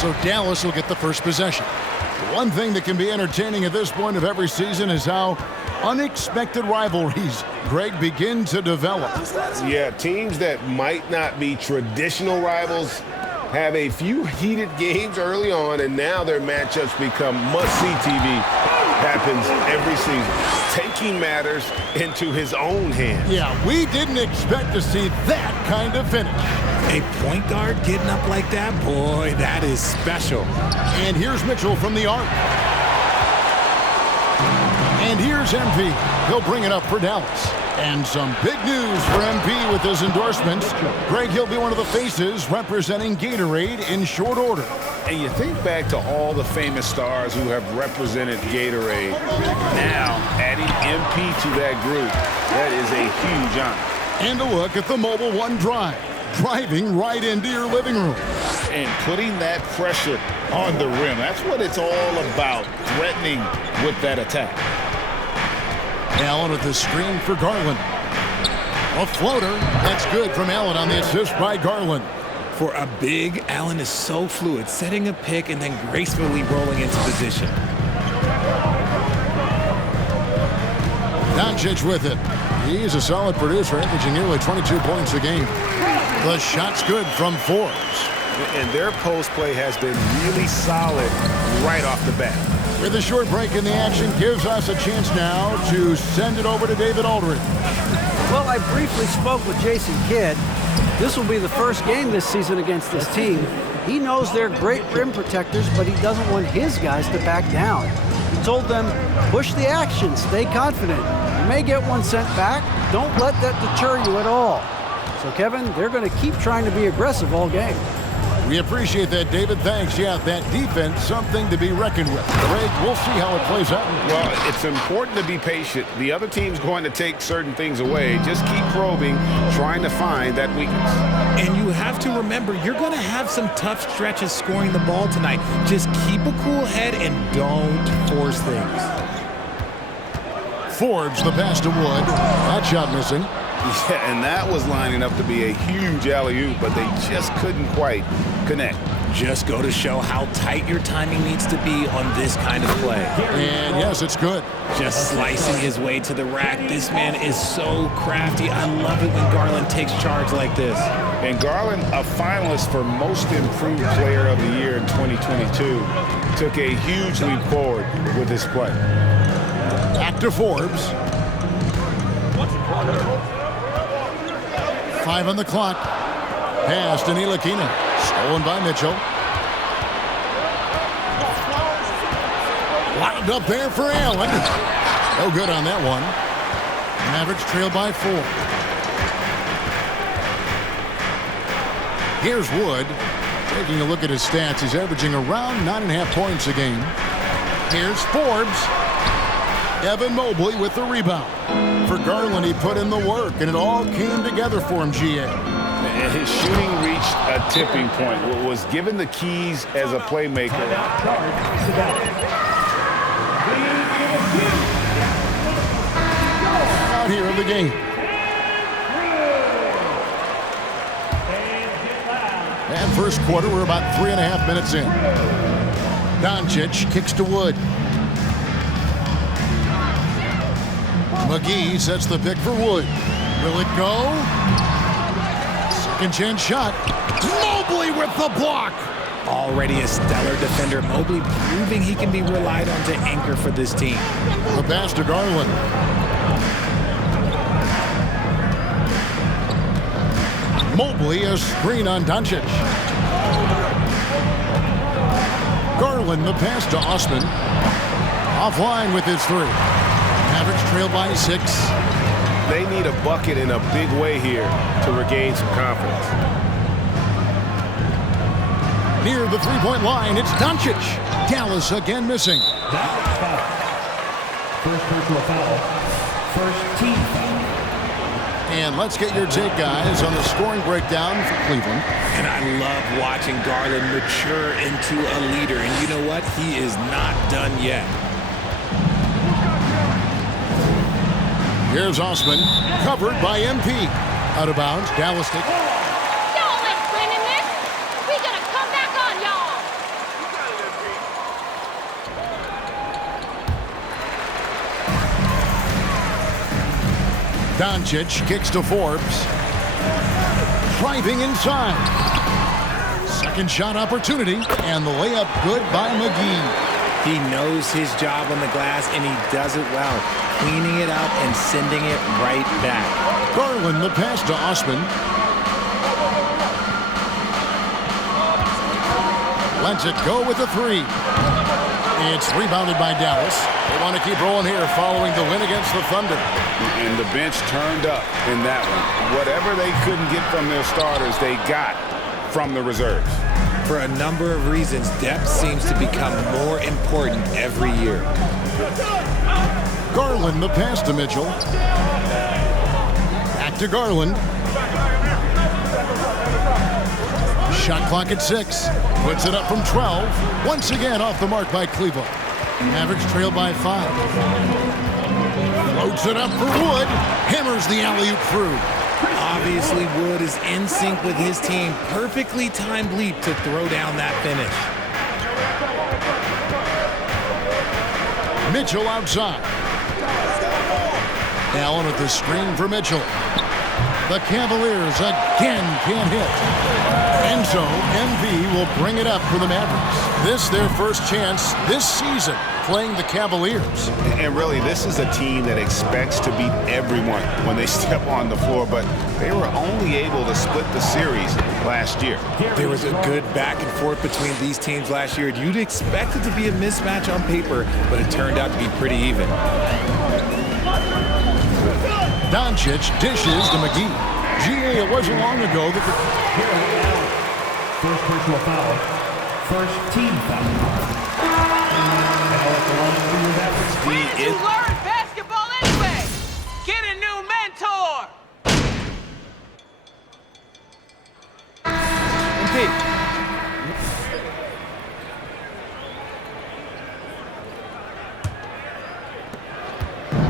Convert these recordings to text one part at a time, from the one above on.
So Dallas will get the first possession. One thing that can be entertaining at this point of every season is how unexpected rivalries, Greg, begin to develop. Yeah, teams that might not be traditional rivals have a few heated games early on, and now their matchups become must-see TV. Happens every season. Taking matters into his own hands. Yeah, we didn't expect to see that kind of finish. A point guard getting up like that, boy, that is special. And here's Mitchell from the arc. And here's MP. He'll bring it up for Dallas. And some big news for MP with his endorsements. Greg, he'll be one of the faces representing Gatorade in short order. And you think back to all the famous stars who have represented Gatorade. Now, adding MP to that group, that is a huge honor. And a look at the Mobile One drive, driving right into your living room. And putting that pressure on the rim. That's what it's all about, threatening with that attack. Allen with the screen for Garland. A floater. That's good from Allen on the assist by Garland. For a big, Allen is so fluid, setting a pick and then gracefully rolling into position. Doncic with it. He's a solid producer, averaging nearly 22 points a game. The shot's good from Forbes. And their post play has been really solid right off the bat. With a short break in the action, gives us a chance now to send it over to David Aldridge. Well, I briefly spoke with Jason Kidd. This will be the first game this season against this team. He knows they're great rim protectors, but he doesn't want his guys to back down. He told them, push the action, stay confident. You may get one sent back. Don't let that deter you at all. So, Kevin, they're going to keep trying to be aggressive all game. We appreciate that, David. Thanks. Yeah, that defense, something to be reckoned with. Greg, we'll see how it plays out. Well, it's important to be patient. The other team's going to take certain things away. Just keep probing, trying to find that weakness. And you have to remember, you're going to have some tough stretches scoring the ball tonight. Just keep a cool head and don't force things. Forbes, the pass to Wood. That shot missing. Yeah, and that was lining up to be a huge alley-oop, but they just couldn't quite connect. Just go to show how tight your timing needs to be on this kind of play. And yes, it's good. Just slicing his way to the rack. This man is so crafty. I love it when Garland takes charge like this. And Garland, a finalist for Most Improved Player of the Year in 2022, took a huge leap forward with his play. Back to Forbes. 5 on the clock. Pass to Ntilikina. Stolen by Mitchell. Wound up there for Allen. No good on that one. Mavericks trail by 4. Here's Wood. Taking a look at his stats, he's averaging around 9.5 points a game. Here's Forbes. Evan Mobley with the rebound. For Garland, he put in the work, and it all came together for him, GA. And his shooting reached a tipping point. Was given the keys as a playmaker. Out here in the game. And first quarter, we're about 3.5 minutes in. Doncic kicks to Wood. McGee sets the pick for Wood. Will it go? Second chance shot. Mobley with the block. Already a stellar defender. Mobley proving he can be relied on to anchor for this team. The pass to Garland. Mobley, a screen on Doncic. Garland, the pass to Osman. Offline with his 3. Mavericks trail by 6. They need a bucket in a big way here to regain some confidence. Near the three-point line, it's Doncic. Dallas again missing. First personal foul. First team foul. And let's get your take, guys, on the scoring breakdown for Cleveland. And I love watching Garland mature into a leader. And you know what? He is not done yet. Here's Osman, covered by MP. Out of bounds, Dallas takes. Y'all ain't winning this. We gonna come back on y'all. Doncic kicks to Forbes. Driving inside. Second shot opportunity, and the layup good by McGee. He knows his job on the glass, and he does it well, cleaning it up and sending it right back. Garland the pass to Osman. Lets it go with a three. It's rebounded by Dallas. They want to keep rolling here following the win against the Thunder. And the bench turned up in that one. Whatever they couldn't get from their starters, they got from the reserves. For a number of reasons, depth seems to become more important every year. Garland the pass to Mitchell. Back to Garland. Shot clock at 6. Puts it up from 12. Once again off the mark by Cleveland. Mavericks trail by 5. Floats it up for Wood. Hammers the alley-oop through. Obviously, Wood is in sync with his team. Perfectly timed leap to throw down that finish. Mitchell outside. Allen with the screen for Mitchell. The Cavaliers again can't hit. And so, MV will bring it up for the Mavericks. This their first chance this season playing the Cavaliers. And really, this is a team that expects to beat everyone when they step on the floor, but they were only able to split the series last year. There was a good back and forth between these teams last year. You'd expect it to be a mismatch on paper, but it turned out to be pretty even. Doncic dishes to McGee. GA, it wasn't long ago that First personal foul. First team foul. Now at the line for your Mavericks. Where did you learn basketball anyway? Get a new mentor.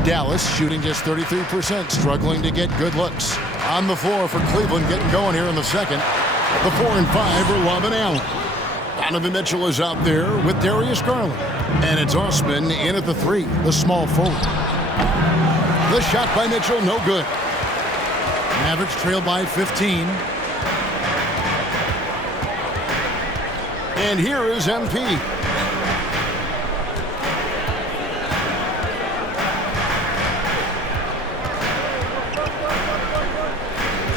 Dallas shooting just 33%, struggling to get good looks. On the floor for Cleveland, getting going here in the second. The 4 and 5 are Love and Allen. Donovan Mitchell is out there with Darius Garland. And it's Osman in at the 3, the small forward. The shot by Mitchell, no good. Mavericks trail by 15. And here is MP.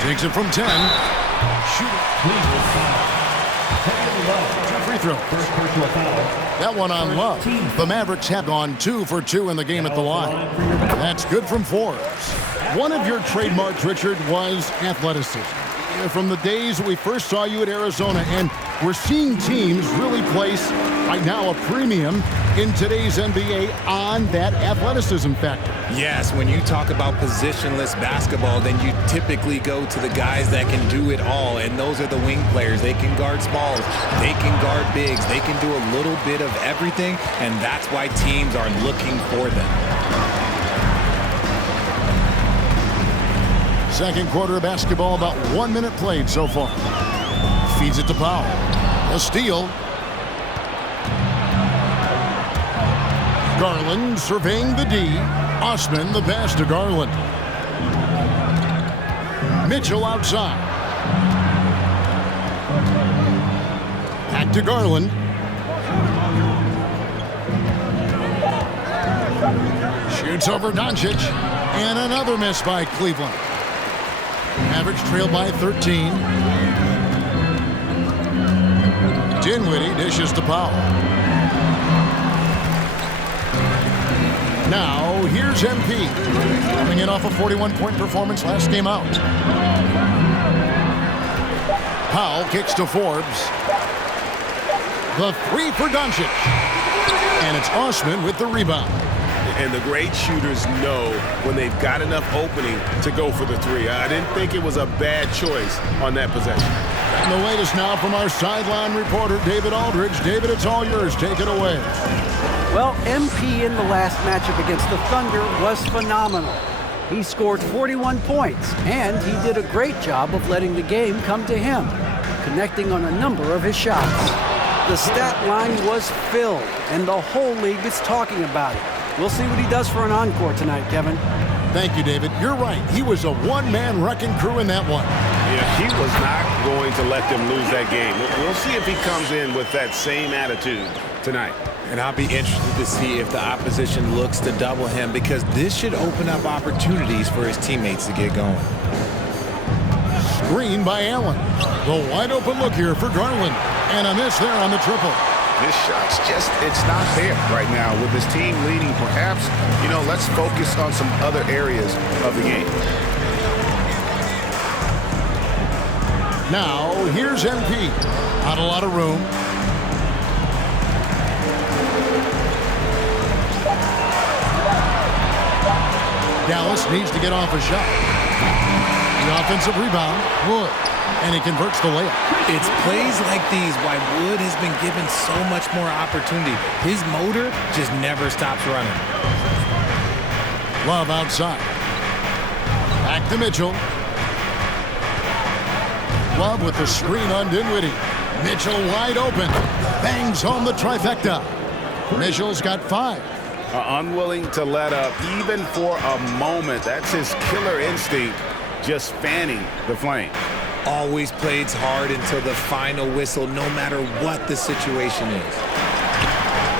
Takes it from 10. Shoot. Two free throws. First personal foul. That one on Love. The Mavericks have gone 2 for 2 in the game at the line. That's good from Forbes. One of your trademarks, Richard, was athleticism. From the days we first saw you at Arizona, and we're seeing teams really place, right now, a premium in today's NBA on that athleticism factor. Yes, when you talk about positionless basketball, then you typically go to the guys that can do it all, and those are the wing players. They can guard smalls, they can guard bigs, they can do a little bit of everything, and that's why teams are looking for them. Second quarter of basketball, about 1 minute played so far. Feeds it to Powell. A steal. Garland surveying the D. Osman the pass to Garland. Mitchell outside. Back to Garland. Shoots over Doncic. And another miss by Cleveland. Mavericks trail by 13. Dinwiddie dishes to Powell. Now, here's MP. Coming in off a 41-point performance last game out. Powell kicks to Forbes. The 3 for Doncic. And it's Osman with the rebound. And the great shooters know when they've got enough opening to go for the 3. I didn't think it was a bad choice on that possession. And the latest now from our sideline reporter, David Aldridge. David, it's all yours. Take it away. Well, MP in the last matchup against the Thunder was phenomenal. He scored 41 points, and he did a great job of letting the game come to him, connecting on a number of his shots. The stat line was filled, and the whole league is talking about it. We'll see what he does for an encore tonight, Kevin. Thank you, David. You're right. He was a one-man wrecking crew in that one. Yeah, he was not going to let them lose that game. We'll see if he comes in with that same attitude tonight. And I'll be interested to see if the opposition looks to double him, because this should open up opportunities for his teammates to get going. Screen by Allen. The wide open look here for Garland. And a miss there on the triple. This shot's just, it's not there right now. With this team leading, perhaps, let's focus on some other areas of the game. Now, here's MP. Not a lot of room. Dallas needs to get off a shot. The offensive rebound, Wood. And he converts the layup. It's plays like these why Wood has been given so much more opportunity. His motor just never stops running. Love outside. Back to Mitchell. Love with the screen on Dinwiddie. Mitchell wide open. Bangs home the trifecta. Mitchell's got 5. Unwilling to let up even for a moment. That's his killer instinct, just fanning the flame. Always plays hard until the final whistle, no matter what the situation is.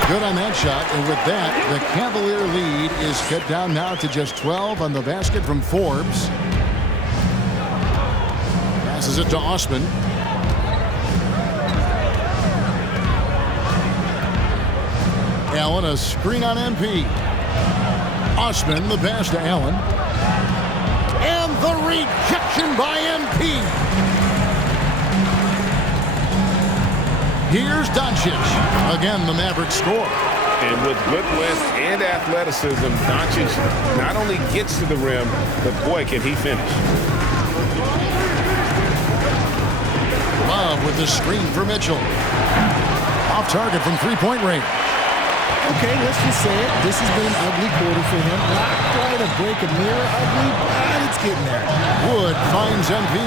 Good on that shot, and with that, the Cavalier lead is cut down now to just 12 on the basket from Forbes. Passes it to Osman. Allen, a screen on MP. Osman, the pass to Allen. And the rejection by MP. Here's Doncic. Again, the Mavericks score. And with good length and athleticism, Doncic not only gets to the rim, but boy, can he finish. Love with the screen for Mitchell. Off target from three-point range. Okay, let's just say it. This has been an ugly quarter for him. Not quite a break a mirror ugly, but it's getting there. Wood finds MP.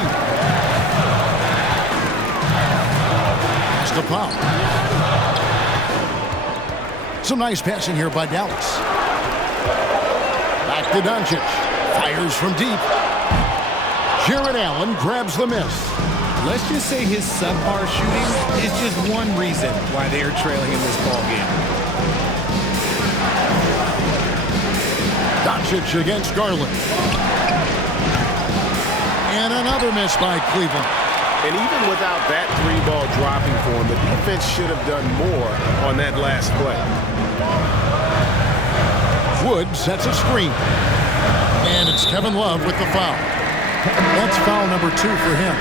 Pass to Pop. Some nice passing here by Dallas. Back to Doncic. Fires from deep. Jared Allen grabs the miss. Let's just say his subpar shooting is just one reason why they are trailing in this ball game. Doncic against Garland. And another miss by Cleveland. And even without that 3-ball dropping for him, the defense should have done more on that last play. Wood sets a screen. And it's Kevin Love with the foul. That's foul number 2 for him.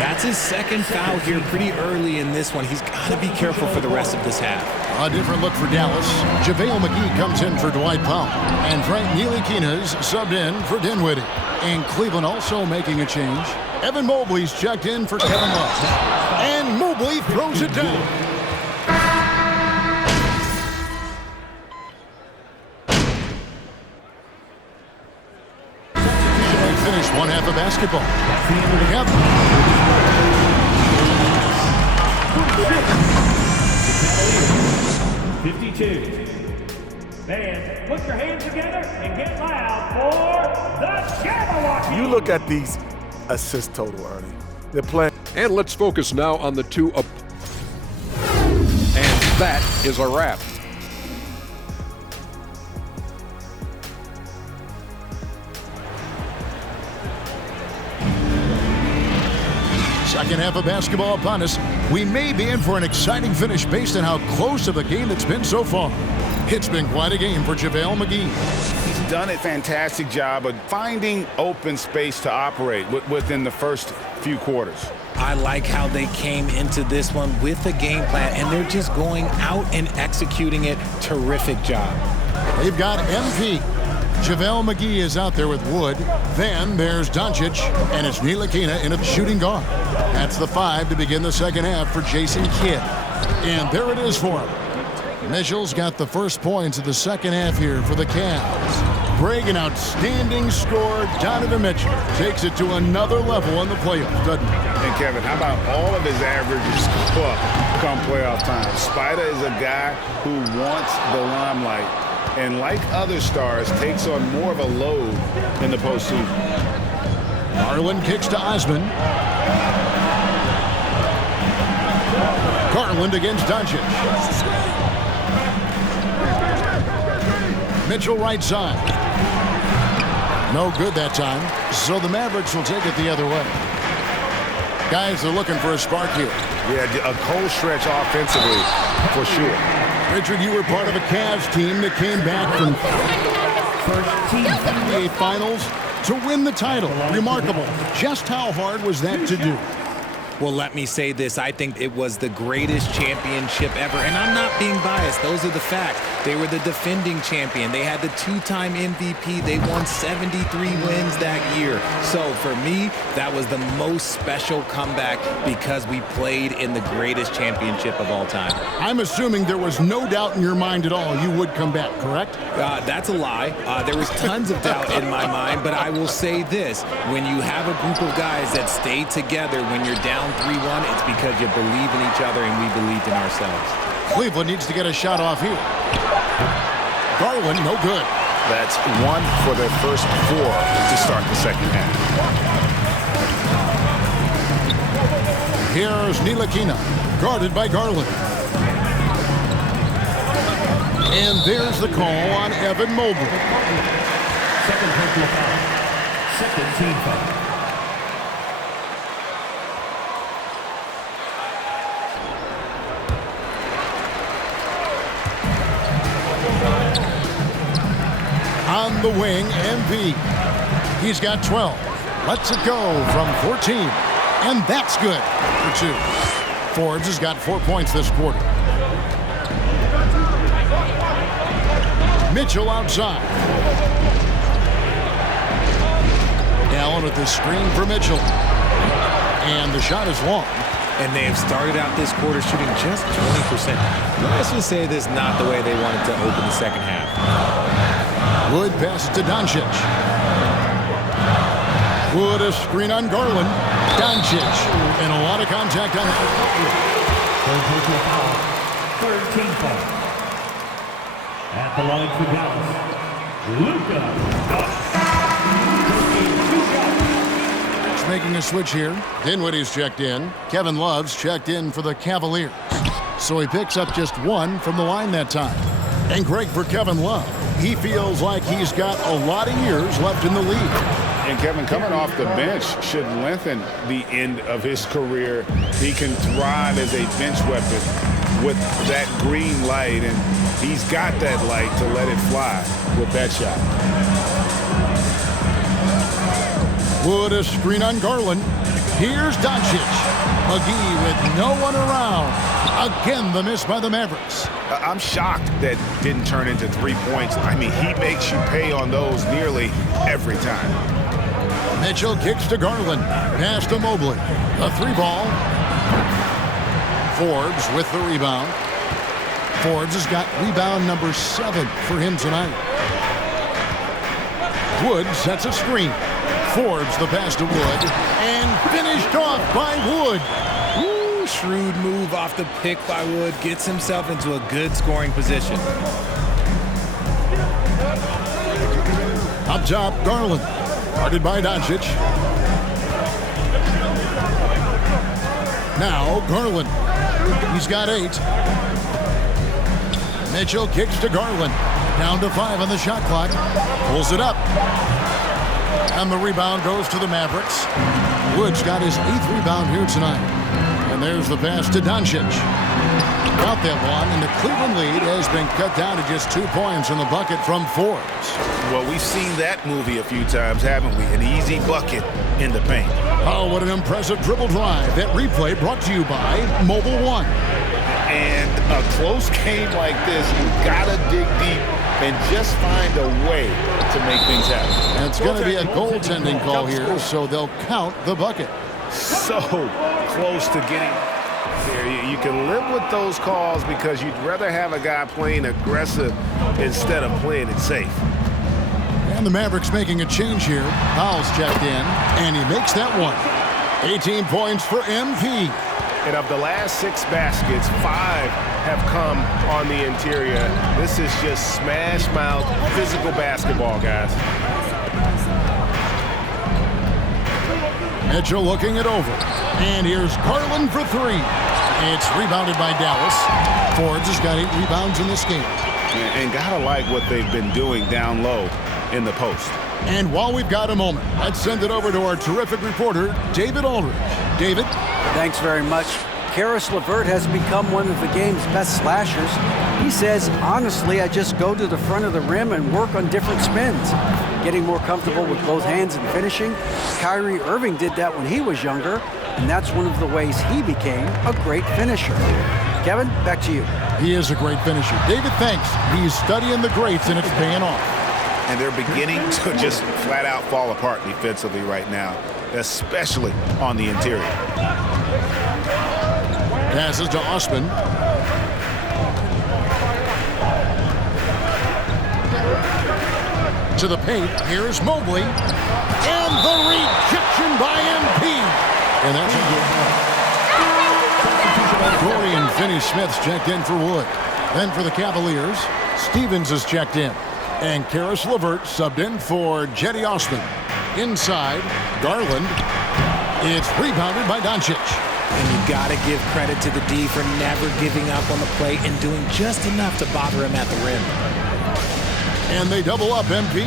That's his second foul here pretty early in this one. He's got to be careful for the rest of this half. A different look for Dallas. JaVale McGee comes in for Dwight Powell. And Frank Ntilikina's subbed in for Dinwiddie. And Cleveland also making a change. Evan Mobley's checked in for Kevin Love. And Mobley throws it down. We finished one half of basketball. Yep. 52. Fans, put your hands together and get loud for the Jabberwocky. You look at these assist total, Ernie. They're playing. And let's focus now on the two up. And that is a wrap. Second half of basketball upon us. We may be in for an exciting finish based on how close of a game it's been so far. It's been quite a game for JaVale McGee. He's done a fantastic job of finding open space to operate within the first few quarters. I like how they came into this one with a game plan, and they're just going out and executing it. Terrific job. They've got MP. JaVale McGee is out there with Wood. Then there's Doncic, and it's Ntilikina in a shooting guard. That's the 5 to begin the second half for Jason Kidd. And there it is for him. Mitchell's got the first points of the second half here for the Cavs. Bragg, an outstanding score. Donovan Mitchell takes it to another level in the playoffs, doesn't he? And Kevin, how about all of his averages go up come playoff time? Spider is a guy who wants the limelight. and like other stars, takes on more of a load in the postseason. Garland kicks to Osman. Garland against Doncic. Mitchell right side. No good that time. So the Mavericks will take it the other way. Guys are looking for a spark here. Yeah, a cold stretch offensively for sure. Richard, you were part of a Cavs team that came back from NBA Finals to win the title. Remarkable. Just how hard was that to do? Well, let me say this. I think it was the greatest championship ever. And I'm not being biased. Those are the facts. They were the defending champion. They had the two-time MVP. They won 73 wins that year. So for me, that was the most special comeback because we played in the greatest championship of all time. I'm assuming there was no doubt in your mind at all you would come back, correct? That's a lie. There was tons of doubt in my mind, but I will say this. When you have a group of guys that stay together when you're down 3-1, it's because you believe in each other and we believed in ourselves. Cleveland needs to get a shot off here. Garland, no good. That's one for their first 4 to start the second half. Here's Ntilikina, guarded by Garland. And there's the call on Evan Mobley. Second personal foul. Second team foul. On the wing, MV. He's got 12. Lets it go from 14. And that's good for 2. Forbes has got 4 points this quarter. Mitchell outside. Allen with the screen for Mitchell. And the shot is long. And they have started out this quarter shooting just 20%. Let's just say this is not the way they wanted to open the second half. Wood passes to Doncic. Wood a screen on Garland. Doncic. And a lot of contact on that. Third personal foul. Third team foul. At the line for Dallas, Luka. Making a switch here. Dinwiddie's checked in. Kevin Love's checked in for the Cavaliers. So he picks up just 1 from the line that time. And great for Kevin Love. He feels like he's got a lot of years left in the league. And Kevin, coming off the bench should lengthen the end of his career. He can thrive as a bench weapon with that green light, and he's got that light to let it fly with that shot. Wood a screen on Garland. Here's Doncic. McGee with no one around. Again, the miss by the Mavericks. I'm shocked that didn't turn into 3 points. I mean, he makes you pay on those nearly every time. Mitchell kicks to Garland. Pass to Mobley. A 3-ball. Forbes with the rebound. Forbes has got rebound number 7 for him tonight. Wood sets a screen. Forbes the pass to Wood. And finished off by Wood. Ooh, shrewd move off the pick by Wood. Gets himself into a good scoring position. Up top, Garland. Guarded by Doncic. Now, Garland. He's got 8. Mitchell kicks to Garland. Down to 5 on the shot clock. Pulls it up. And the rebound goes to the Mavericks. Wood's got his 8th rebound here tonight. And there's the pass to Doncic. Got that one, and the Cleveland lead has been cut down to just 2 points in the bucket from Forbes. Well, we've seen that movie a few times, haven't we? An easy bucket in the paint. Oh, what an impressive dribble drive. That replay brought to you by Mobile One. And a close game like this, you gotta dig deep and just find a way to make things happen. And it's going to be a goaltending call here, so they'll count the bucket. So close to getting there. You can live with those calls because you'd rather have a guy playing aggressive instead of playing it safe. And the Mavericks making a change here. Powell's checked in, and he makes that one. 18 points for MP. And of the last 6 baskets, 5 have come on the interior. This is just smash mouth physical basketball, guys. Mitchell looking it over. And here's Garland for 3. It's rebounded by Dallas. Forbes has got 8 rebounds in this game. And gotta like what they've been doing down low in the post. And while we've got a moment, let's send it over to our terrific reporter, David Aldridge. David? Thanks very much. Karis LeVert has become one of the game's best slashers. He says, honestly, I just go to the front of the rim and work on different spins. Getting more comfortable with both hands and finishing. Kyrie Irving did that when he was younger, and that's one of the ways he became a great finisher. Kevin, back to you. He is a great finisher. David, thanks. He's studying the greats, and it's paying off. And they're beginning to just flat out fall apart defensively right now, especially on the interior. Passes to Osman. To the paint. Here's Mobley. And the rejection by MP. And that's a good one. Corey and Finney-Smith's checked in for Wood. Then for the Cavaliers, Stevens is checked in. And Karis LeVert subbed in for Jetty Osman. Inside, Garland. It's rebounded by Doncic. And you got to give credit to the D for never giving up on the plate and doing just enough to bother him at the rim. And they double up MP.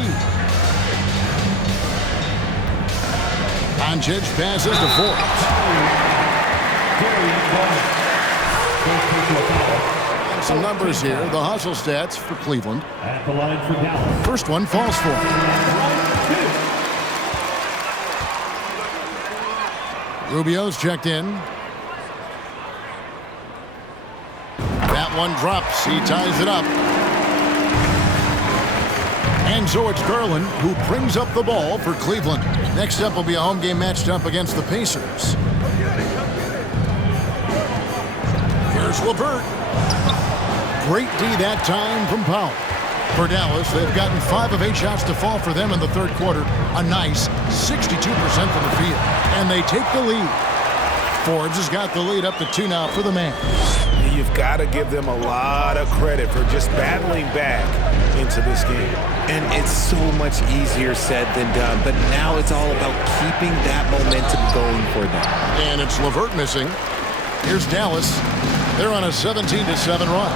Doncic passes to Forbes. Some numbers here. The hustle stats for Cleveland. At the line for Dallas. First one falls for him. Rubio's checked in. That one drops. He ties it up. And so it's Garland who brings up the ball for Cleveland. Next up will be a home game matched up against the Pacers. Here's LeVert. Great D that time from Powell. For Dallas, they've gotten 5 of 8 shots to fall for them in the third quarter. A nice 62% from the field. And they take the lead. Forbes has got the lead up to 2 now for the man. You've got to give them a lot of credit for just battling back into this game. And it's so much easier said than done, but now it's all about keeping that momentum going for them. And it's LeVert missing. Here's Dallas. They're on a 17-7 run.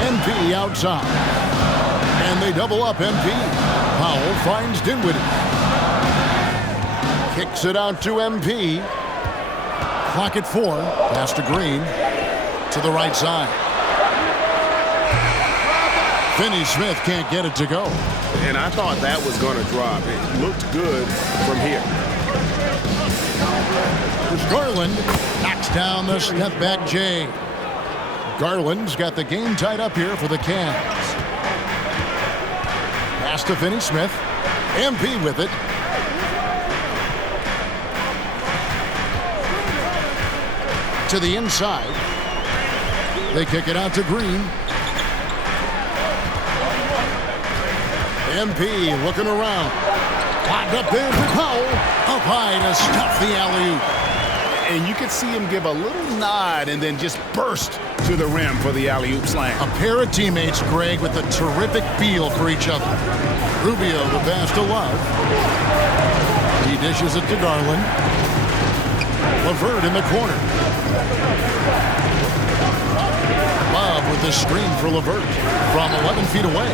MP outside. And they double up MP. Powell finds Dinwiddie. Kicks it out to MP. Clock at 4. Pass to Green. To the right side. Finney-Smith can't get it to go. And I thought that was going to drop. It looked good from here. There's Garland. Knocks down the step-back J. Garland's got the game tied up here for the Cavs. Pass to Finney-Smith. MP with it. To the inside. They kick it out to Green. MP looking around. Locked up there for Powell. Up high to stuff the alley-oop. And you could see him give a little nod and then just burst to the rim for the alley-oop slam. A pair of teammates, Greg, with a terrific feel for each other. Rubio the pass to Love. He dishes it to Garland. LeVert in the corner. Love with the screen for LeVert from 11 feet away.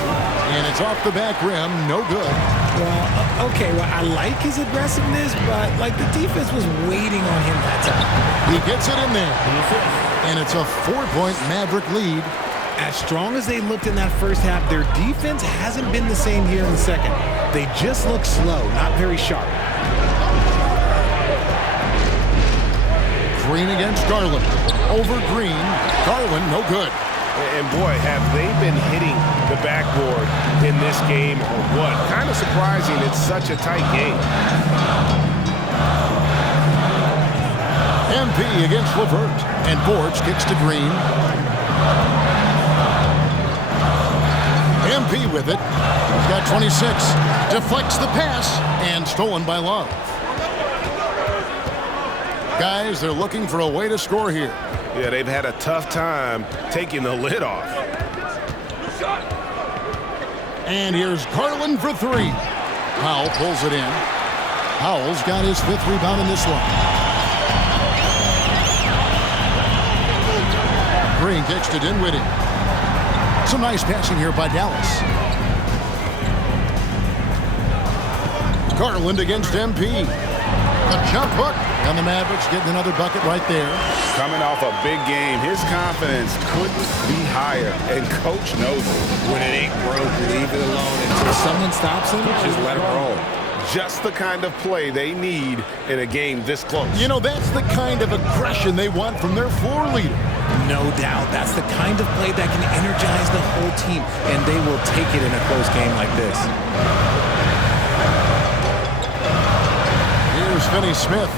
And it's off the back rim, no good. Well, okay, I like his aggressiveness, but like the defense was waiting on him that time. He gets it in there. And it's a 4-point Maverick lead. As strong as they looked in that first half, their defense hasn't been the same here in the second. They just look slow, not very sharp. Green against Garland. Over Green. Garland, no good. And boy, have they been hitting the backboard in this game or what? Kind of surprising it's such a tight game. MP against LeVert. And Forbes kicks to Green. MP with it. He's got 26. Deflects the pass. And stolen by Love. Guys, they're looking for a way to score here. Yeah, they've had a tough time taking the lid off. And here's Garland for three. Powell pulls it in. Powell's got his 5th rebound in this one. Green kicks to Dinwiddie. Some nice passing here by Dallas. Garland against MP. A jump hook. And the Mavericks getting another bucket right there. Coming off a big game, his confidence couldn't be higher, and coach knows it. When it ain't broke, leave it alone until someone stops him. Just let him roll. Just the kind of play they need in a game this close. You know, that's the kind of aggression they want from their floor leader. No doubt. That's the kind of play that can energize the whole team, and they will take it in a close game like this. Here's Finney Smith.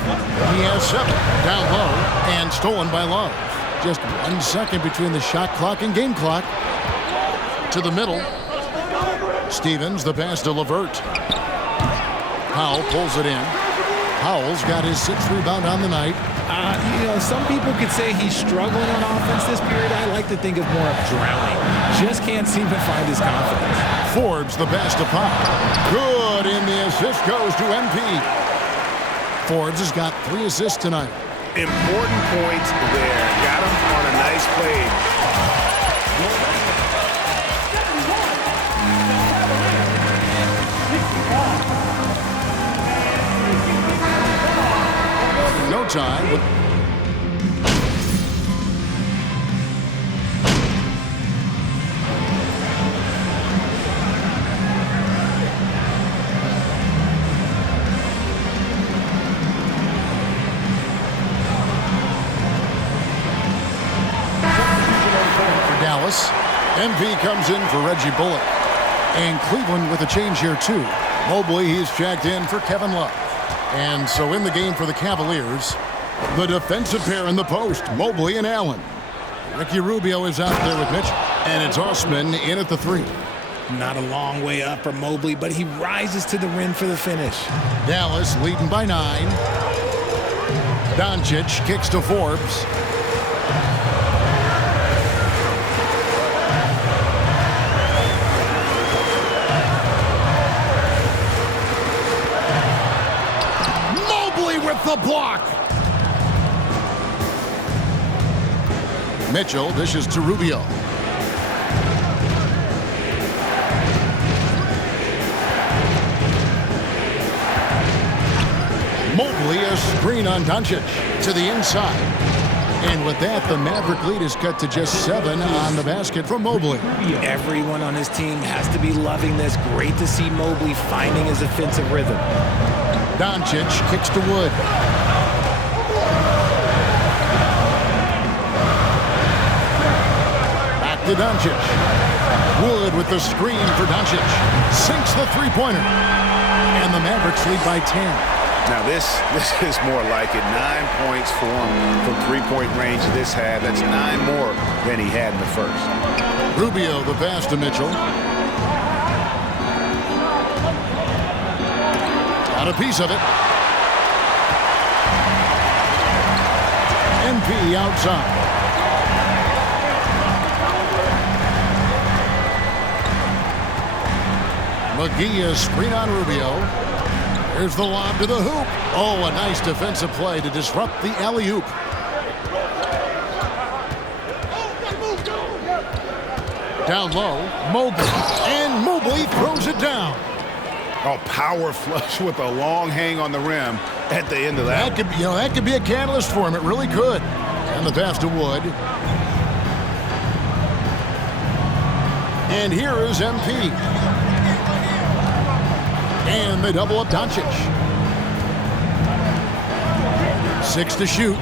He has 7 down low and stolen by Love. Just 1 second between the shot clock and game clock. To the middle. Stevens, the pass to LeVert. Powell pulls it in. Powell's got his 6th rebound on the night. You know, some people could say he's struggling on offense this period. I like to think of more of drowning. Just can't seem to find his confidence. Forbes, the pass to Pop. Good, and the assist goes to MP. Forbes has got 3 assists tonight. Important points there. Got him on a nice play. No time. Dallas. MP comes in for Reggie Bullock. And Cleveland with a change here, too. Mobley, he's checked in for Kevin Love. And so in the game for the Cavaliers, the defensive pair in the post, Mobley and Allen. Ricky Rubio is out there with Mitchell. And it's Osman in at the 3. Not a long way up for Mobley, but he rises to the rim for the finish. Dallas leading by 9. Doncic kicks to Forbes. With the block. Mitchell dishes to Rubio. Mobley, a screen on Doncic to the inside. And with that, the Maverick lead is cut to just 7 on the basket from Mobley. Everyone on his team has to be loving this. Great to see Mobley finding his offensive rhythm. Doncic kicks to Wood. Back to Doncic. Wood with the screen for Doncic. Sinks the three-pointer. And the Mavericks lead by 10. Now this is more like it. 9 points for him from three-point range this half. That's 9 more than he had in the first. Rubio, the pass to Mitchell. Got a piece of it. MP outside. McGee is screen on Rubio. Here's the lob to the hoop. Oh, a nice defensive play to disrupt the alley-oop. Down low, Mobley. And Mobley throws it down. Oh, power flush with a long hang on the rim at the end of that. That could be a catalyst for him. It really could. And the pass to Wood. And here is MP. And they double up Doncic. 6 to shoot.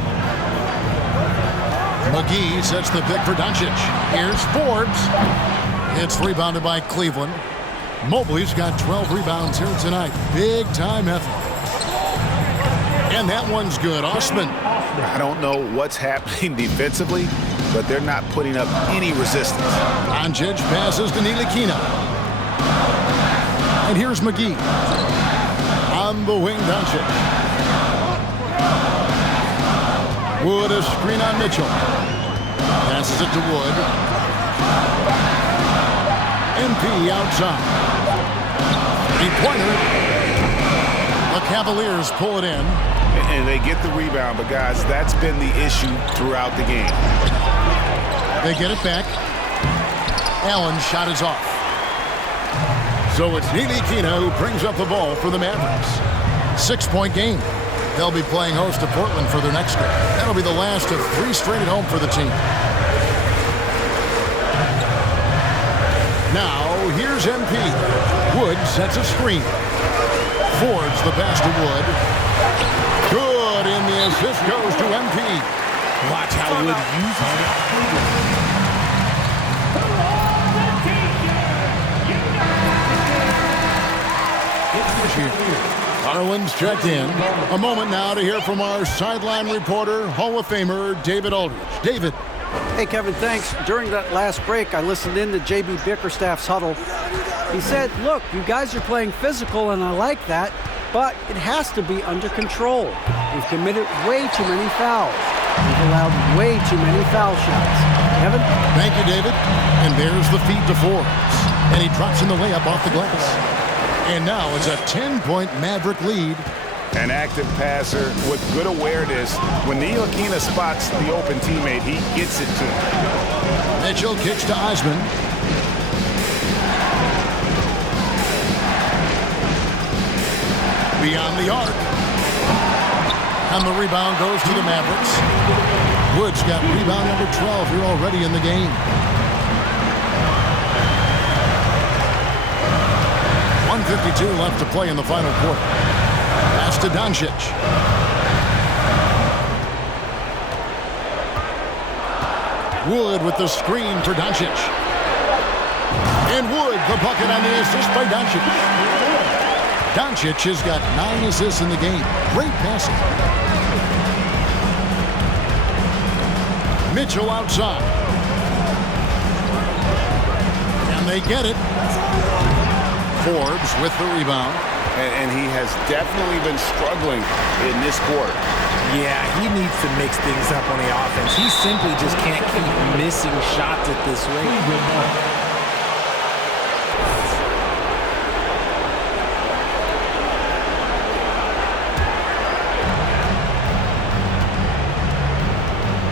McGee sets the pick for Doncic. Here's Forbes. It's rebounded by Cleveland. Mobley's got 12 rebounds here tonight. Big time effort. And that one's good. Osman. I don't know what's happening defensively, but they're not putting up any resistance. Doncic passes to Ntilikina. And here's McGee. On the wing, Doncic. Wood a screen on Mitchell. Passes it to Wood. MP outside. Three-pointer. The Cavaliers pull it in. And they get the rebound, but guys, that's been the issue throughout the game. They get it back. Allen's shot is off. So it's Ntilikina who brings up the ball for the Mavericks. 6-point game. They'll be playing host to Portland for their next game. That'll be the last of 3 straight at home for the team. Now, here's MP. Wood sets a screen. Fords the pass to Wood. Good, and the assist goes to MP. Watch how Wood uses it. Harlan's checked in. A moment now to hear from our sideline reporter, Hall of Famer David Aldridge. David. Hey, Kevin, thanks. During that last break, I listened in to J.B. Bickerstaff's huddle. He said, look, you guys are playing physical, and I like that, but it has to be under control. We've committed way too many fouls. We've allowed way too many foul shots. Kevin? Thank you, David. And there's the feed to Forbes. And he drops in the layup off the glass. And now it's a 10-point Maverick lead. An active passer with good awareness. When Ntilikina spots the open teammate, he gets it to him. Mitchell kicks to Eisman. Beyond the arc. And the rebound goes to the Mavericks. Wood's got rebound number 12 here already in the game. 1:52 left to play in the final quarter. Pass to Doncic. Wood with the screen for Doncic. And Wood, the bucket on the assist by Doncic. Doncic has got 9 assists in the game. Great passing. Mitchell outside. And they get it. Forbes with the rebound. And he has definitely been struggling in this quarter. Yeah, he needs to mix things up on the offense. He simply just can't keep missing shots at this rate.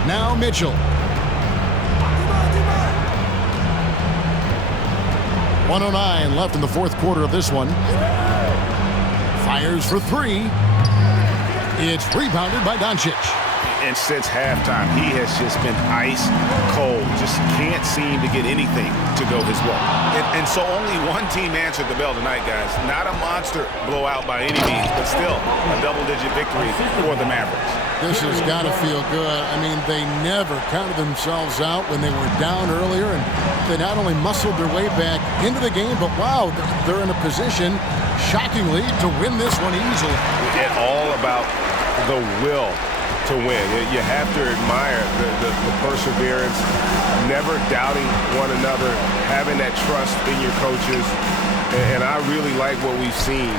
Now Mitchell. 1:09 left in the fourth quarter of this one. Fires for 3. It's rebounded by Doncic. And since halftime, he has just been ice cold. Just can't seem to get anything to go his way. And so only one team answered the bell tonight, guys. Not a monster blowout by any means, but still a double-digit victory for the Mavericks. This has got to feel good. I mean, they never counted themselves out when they were down earlier, and they not only muscled their way back into the game, but wow, they're in a position, shockingly, to win this one easily. It's all about the will to win. You have to admire the perseverance, never doubting one another, having that trust in your coaches, and I really like what we've seen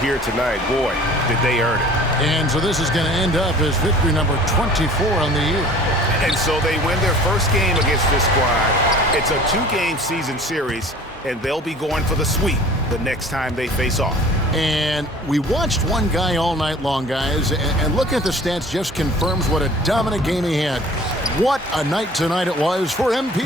here tonight. Boy, did they earn it. And so this is going to end up as victory number 24 on the year. And so they win their first game against this squad. It's a 2-game season series, and they'll be going for the sweep the next time they face off. And we watched one guy all night long, guys, and looking at the stats just confirms what a dominant game he had. What a night tonight it was for MP.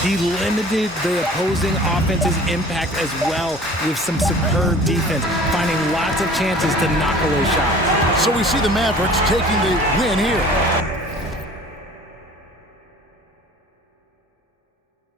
He limited the opposing offense's impact as well with some superb defense, finding lots of chances to knock away shots. So we see the Mavericks taking the win here.